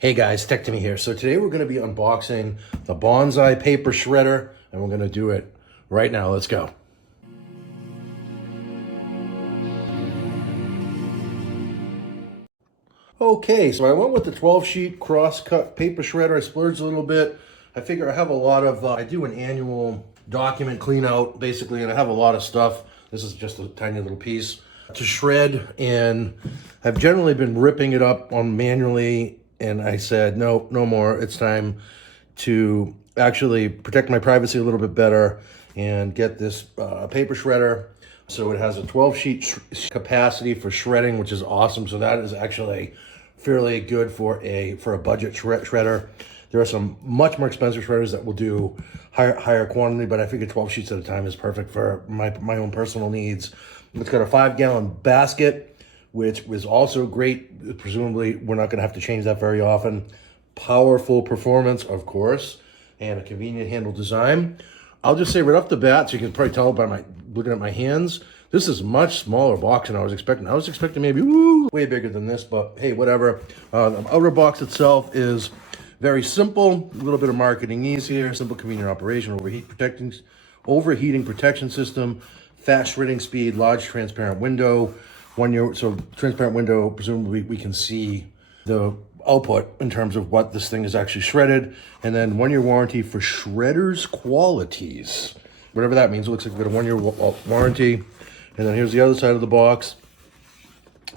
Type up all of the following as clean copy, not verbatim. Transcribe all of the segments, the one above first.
Hey guys, Tech Timmy here. So today we're going to be unboxing the Bonsaii Paper Shredder, and we're going to do it right now. Let's go. Okay, so I went with the 12-sheet cross-cut paper shredder. I splurged a little bit. I figure I have a lot of, I do an annual document clean out, basically, and I have a lot of stuff. This is just a tiny little piece to shred, and I've generally been ripping it up on manually. And I said, no more. It's time to actually protect my privacy a little bit better and get this paper shredder. So it has a 12-sheet capacity for shredding, which is awesome. So that is actually fairly good for a budget shredder. There are some much more expensive shredders that will do higher quantity, but I figure 12 sheets at a time is perfect for my own personal needs. It's got a 5-gallon basket, which was also great. Presumably, we're not going to have to change that very often. Powerful performance, of course, and a convenient handle design. I'll just say right off the bat, so you can probably tell by looking at my hands, this is a much smaller box than I was expecting. I was expecting maybe way bigger than this, but hey, whatever. The outer box itself is very simple. A little bit of marketing ease here. Simple, convenient operation. Overheating protection system. Fast shredding speed. Large transparent window. 1 year, so transparent window, presumably we can see the output in terms of what this thing is actually shredded. And then 1 year warranty for shredder's qualities. Whatever that means. It looks like we've got a 1 year warranty. And then here's the other side of the box.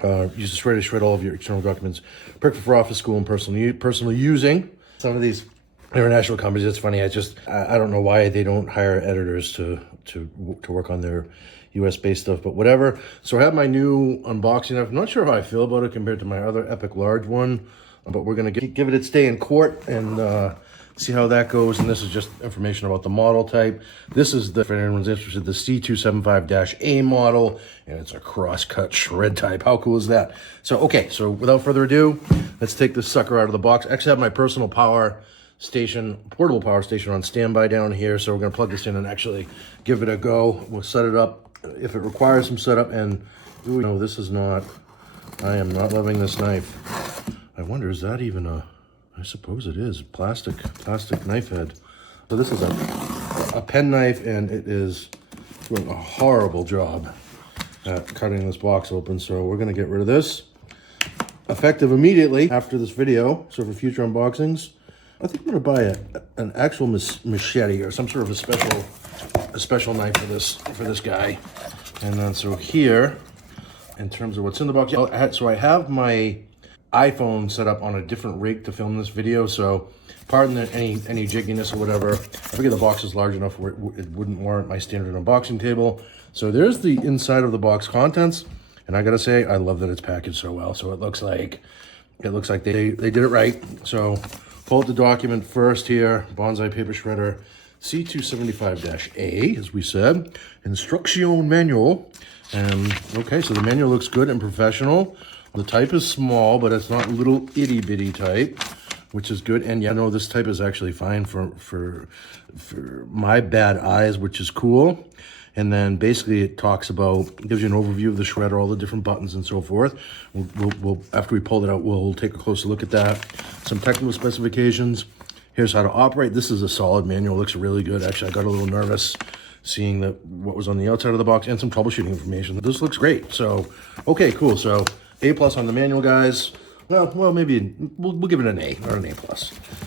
Use the shredder to shred all of your external documents. Perfect for office, school, and personal using. Some of these international companies, it's funny, I don't know why they don't hire editors to work on their US-based stuff, but whatever. So I have my new unboxing. I'm not sure how I feel about it compared to my other Epic Large one, but we're going to give it its day in court and see how that goes. And this is just information about the model type. This is, for anyone's interested, the C275-A model, and it's a cross-cut shred type. How cool is that? So, okay, so without further ado, let's take this sucker out of the box. I actually have my personal power station, portable power station on standby down here. So we're going to plug this in and actually give it a go. We'll set it up if it requires some setup. And ooh, no, this is not, I am not loving this knife. I wonder, is that even I suppose it is plastic knife head. So this is a pen knife, and it is doing a horrible job at cutting this box open. So we're going to get rid of this effective immediately after this video. So for future unboxings, I think I'm going to buy an actual machete or some sort of a special knife for this guy. And then so here, in terms of what's in the box, so I have my iPhone set up on a different rig to film this video. So pardon any jigginess or whatever. I figure the box is large enough where it wouldn't warrant my standard unboxing table. So there's the inside of the box contents, and I gotta say, I love that it's packaged so well. So it looks like they did it right. So pull out the document first here. Bonsaii Paper Shredder C275-A, as we said. Instruction manual. And okay, so the manual looks good and professional. The type is small, but it's not little itty bitty type, which is good. And yeah, no, this type is actually fine for my bad eyes, which is cool. And then basically it gives you an overview of the shredder, all the different buttons and so forth. We'll after we pull it out, we'll take a closer look at that. Some technical specifications. Here's how to operate. This is a solid manual. Looks really good. Actually, I got a little nervous seeing what was on the outside of the box, and some troubleshooting information. This looks great. So, okay, cool. So A+ on the manual, guys. Well, maybe we'll give it an A or an A+.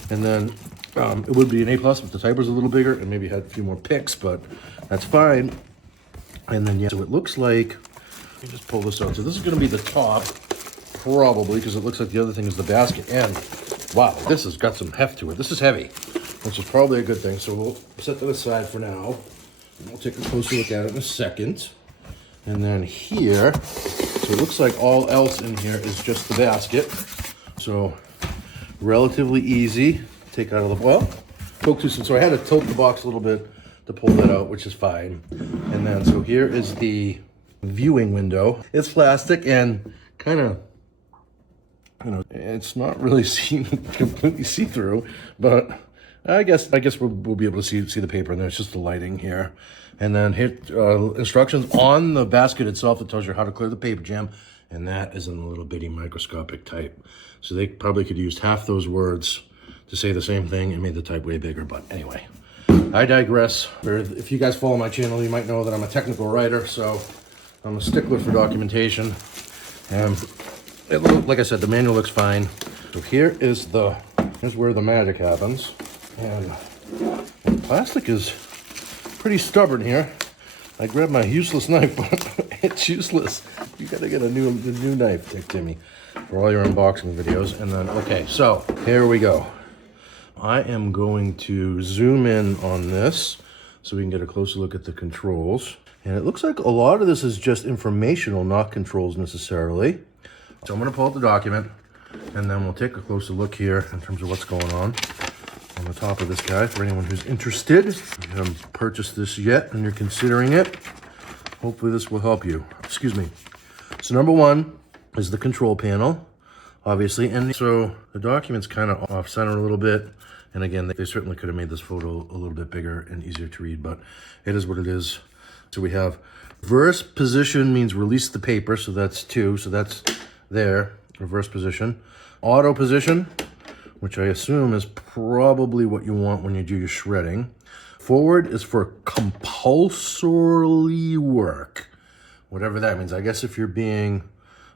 And then it would be an A+, if the type was a little bigger and maybe had a few more picks, but that's fine. And then, yeah, so it looks like, let me just pull this out. So this is going to be the top, probably, because it looks like the other thing is the basket. And wow, this has got some heft to it. This is heavy, which is probably a good thing. So we'll set that aside for now. And we'll take a closer look at it in a second. And then here, so it looks like all else in here is just the basket. So relatively easy to take out of the, well, poke too soon. So I had to tilt the box a little bit to pull that out, which is fine. And then, so here is the viewing window. It's plastic and kind of, it's not really completely see-through, but I guess we'll be able to see the paper in there. It's just the lighting here. And then hit instructions on the basket itself that tells you how to clear the paper jam and that is in a little bitty microscopic type. So they probably could use half those words to say the same thing and made the type way bigger, but anyway. I digress. If you guys follow my channel, you might know that I'm a technical writer, so I'm a stickler for documentation. And like I said, the manual looks fine. So here's where the magic happens. And the plastic is pretty stubborn here. I grabbed my useless knife, but it's useless. You gotta get a new knife, Dick Timmy, for all your unboxing videos. And then, okay, so here we go. I am going to zoom in on this so we can get a closer look at the controls. And it looks like a lot of this is just informational, not controls necessarily. So I'm gonna pull out the document and then we'll take a closer look here in terms of what's going on the top of this guy for anyone who's interested. If you haven't purchased this yet and you're considering it, hopefully this will help you. Excuse me. So number one is the control panel, obviously. And so the document's kind of off center a little bit. And again, they certainly could have made this photo a little bit bigger and easier to read, but it is what it is. So we have reverse position means release the paper. So that's 2. So that's there, reverse position. Auto position, which I assume is probably what you want when you do your shredding. Forward is for compulsory work, whatever that means. I guess if you're being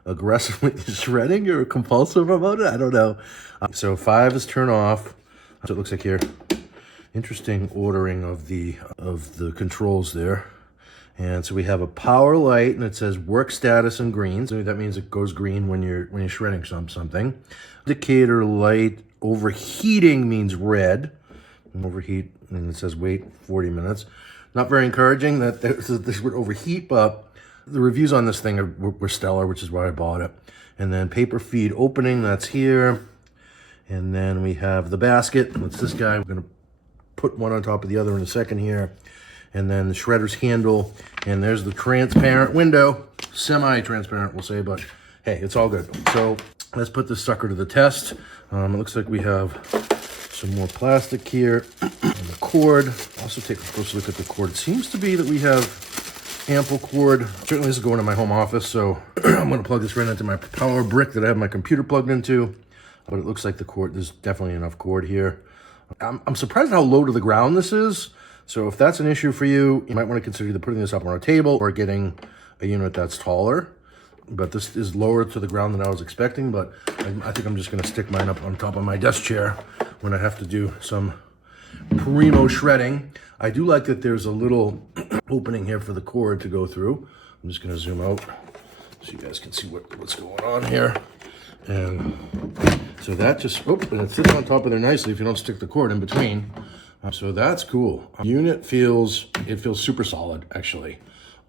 aggressive with your shredding, you're compulsive about it. I don't know. So 5 is turn off. So it looks like here. Interesting ordering of the controls there. And so we have a power light, and it says work status in green. So that means it goes green when you're shredding something. Indicator light overheating means red. Overheat, and it says wait 40 minutes. Not very encouraging that this would overheat, but the reviews on this thing were stellar, which is why I bought it. And then paper feed opening, that's here. And then we have the basket. That's this guy. We're gonna put one on top of the other in a second here. And then the shredder's handle. And there's the transparent window. Semi-transparent, we'll say, but hey, it's all good. So let's put this sucker to the test. It looks like we have some more plastic here. And the cord. Also take a closer look at the cord. It seems to be that we have ample cord. Certainly this is going to my home office, so I'm gonna plug this right into my power brick that I have my computer plugged into. But it looks like the cord, there's definitely enough cord here. I'm surprised how low to the ground this is. So if that's an issue for you, you might want to consider either putting this up on a table or getting a unit that's taller. But this is lower to the ground than I was expecting, but I think I'm just gonna stick mine up on top of my desk chair when I have to do some primo shredding. I do like that there's a little opening here for the cord to go through. I'm just gonna zoom out so you guys can see what's going on here. And so that just, and it sits on top of there nicely if you don't stick the cord in between. So that's cool. Unit feels super solid, actually.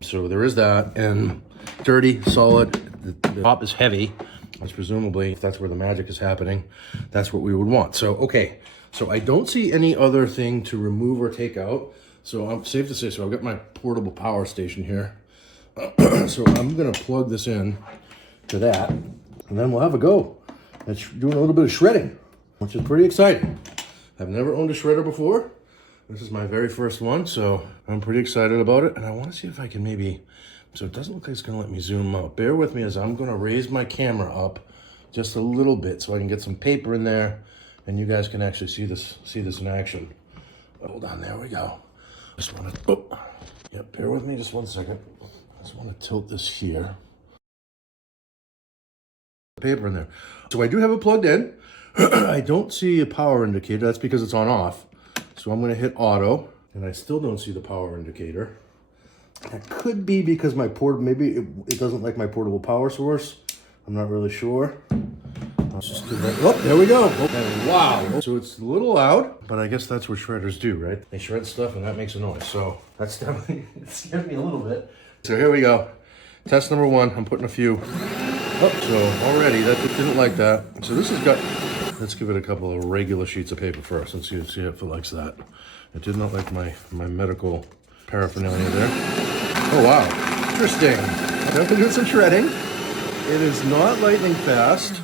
So there is that, and dirty, solid. The top is heavy, which presumably, if that's where the magic is happening, that's what we would want. So, okay. So I don't see any other thing to remove or take out. So I'm safe to say, so I've got my portable power station here. So I'm gonna plug this in to that, and then we'll have a go at doing a little bit of shredding, which is pretty exciting. I've never owned a shredder before. This is my very first one, so I'm pretty excited about it. And I wanna see if I can maybe, so it doesn't look like it's gonna let me zoom out. Bear with me as I'm gonna raise my camera up just a little bit so I can get some paper in there and you guys can actually see this in action. Hold on, there we go. Just wanna, bear with me just one second. I just wanna tilt this here. Paper in there. So I do have it plugged in. I don't see a power indicator. That's because it's on off. So I'm gonna hit auto, and I still don't see the power indicator. That could be because my maybe it doesn't like my portable power source. I'm not really sure. Let's just do that. Oh, there we go. Oh, wow. So it's a little loud, but I guess that's what shredders do, right? They shred stuff and that makes a noise. So that's definitely, it scared me a little bit. So here we go. Test number 1, I'm putting a few. Oh, so already that didn't like that. So this has got, let's give it a couple of regular sheets of paper first and see if it likes that. It did not like my medical paraphernalia there. Oh wow, interesting. Definitely doing some shredding. It is not lightning fast.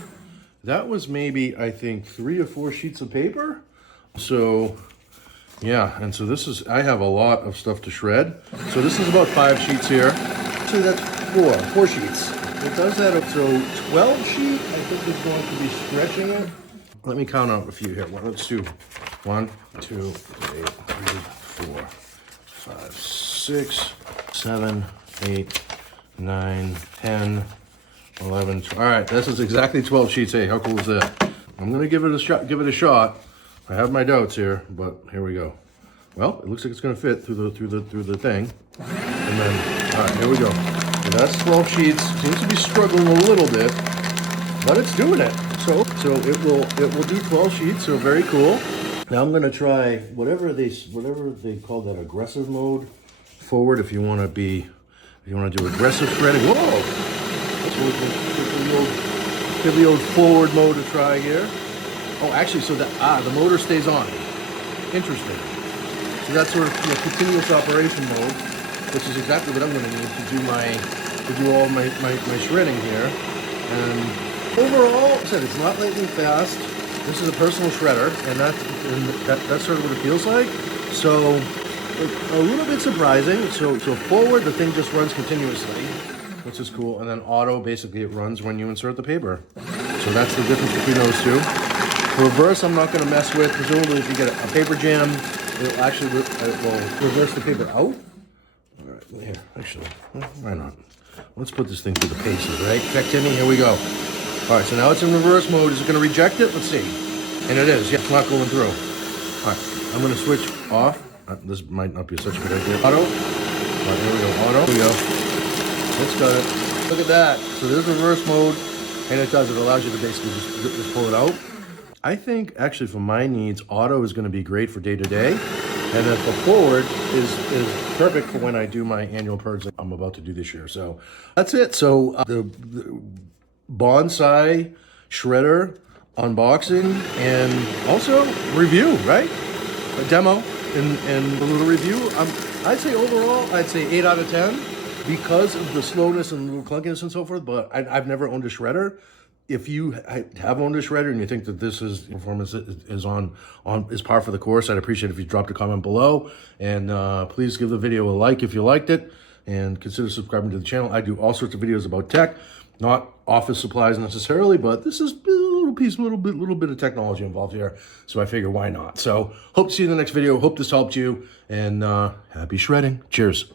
That was maybe, I think, 3 or 4 sheets of paper. So yeah, and so this is, I have a lot of stuff to shred. So this is about 5 sheets here. So that's 4 sheets. it does that. So 12 sheet, I think is going to be stretching it. Let me count out a few here. Well, let's do 1, 2, 3, 4, 5, 6, 7, 8, 9, 10, 11. All right, this is exactly 12 sheets. Hey, how cool is that? I'm gonna give it a shot. I have my doubts here, but here we go. Well, it looks like it's gonna fit through the thing. And then, all right, here we go. So that's 12 sheets. Seems to be struggling a little bit, but it's doing it. So it will do 12 sheets. So very cool. Now I'm gonna try whatever they call that, aggressive mode, forward. If you want to do aggressive shredding. Whoa! That's really cool. Give the old forward mode a try here. Oh, actually, so the motor stays on. Interesting. So that's sort of continuous operation mode, which is exactly what I'm going to need to do all my shredding here. And overall, like I said, it's not lightning fast. This is a personal shredder, and that's sort of what it feels like. So a little bit surprising. So forward, the thing just runs continuously, which is cool. And then auto, basically it runs when you insert the paper. So that's the difference between those two. Reverse, I'm not going to mess with. Presumably, if you get a paper jam, it'll actually will reverse the paper out. All right, here, actually, why not? Let's put this thing through the paces, right? Check, Timmy, here we go. All right, so now it's in reverse mode. Is it going to reject it? Let's see. And it is. Yeah, it's not going through. All right, I'm going to switch off. This might not be such a good idea. Auto. All right, here we go. Auto. Here we go. It's got it. Look at that. So there's reverse mode, and it does. It allows you to basically just pull it out. I think actually for my needs, auto is going to be great for day to day, and then for forward is perfect for when I do my annual purge that I'm about to do this year. So that's it. So the Bonsaii Shredder unboxing and also review, right? A demo and a little review. I'd say overall, I'd say 8 out of 10 because of the slowness and little clunkiness and so forth. But I've never owned a shredder. If you have owned a shredder and you think that this performance is par for the course, I'd appreciate if you dropped a comment below. And please give the video a like if you liked it, and consider subscribing to the channel. I do all sorts of videos about tech, not office supplies necessarily, but this is a little bit of technology involved here. So I figure why not? So hope to see you in the next video. Hope this helped you, and happy shredding. Cheers.